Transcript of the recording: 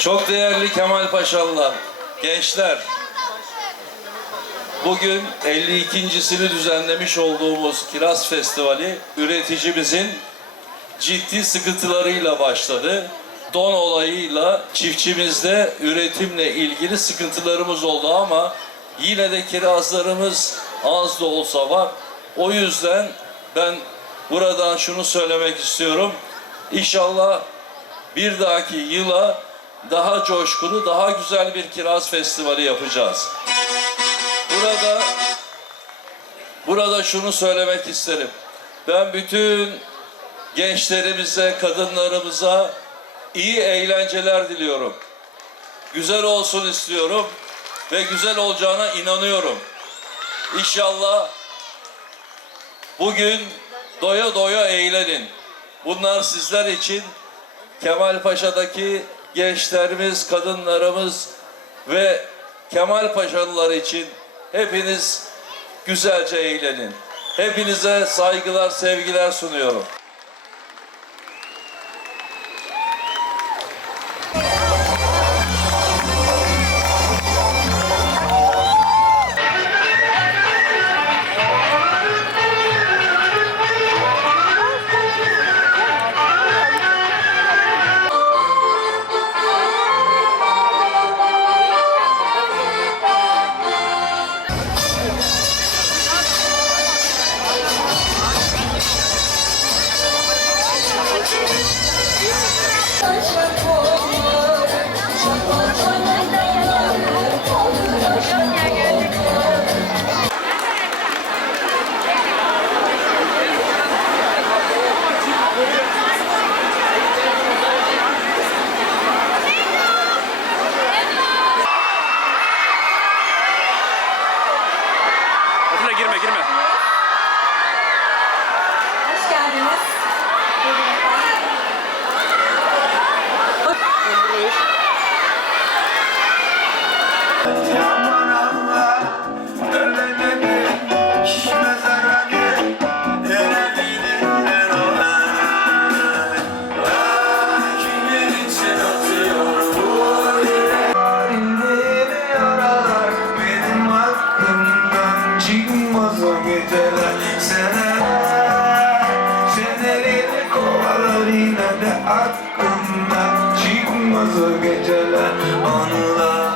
Çok değerli Kemal Paşalılar, gençler. Bugün 52.sini düzenlemiş olduğumuz Kiraz Festivali üreticimizin ciddi sıkıntılarıyla başladı. Don olayıyla çiftçimizde üretimle ilgili sıkıntılarımız oldu ama yine de kirazlarımız az da olsa var. O yüzden ben buradan şunu söylemek istiyorum. İnşallah bir dahaki yıla daha coşkulu, daha güzel bir kiraz festivali yapacağız. Burada burada şunu söylemek isterim. Ben bütün gençlerimize, kadınlarımıza iyi eğlenceler diliyorum. Güzel olsun istiyorum ve güzel olacağına inanıyorum. İnşallah bugün doya doya eğlenin. Bunlar sizler için Kemal Paşa'daki gençlerimiz, kadınlarımız ve Kemal Paşalılar için hepiniz güzelce eğlenin. Hepinize saygılar, sevgiler sunuyorum. Atilla girme girme. Hoş geldiniz. Aman Allah de aklımdan Çıkmaz o geceler anılar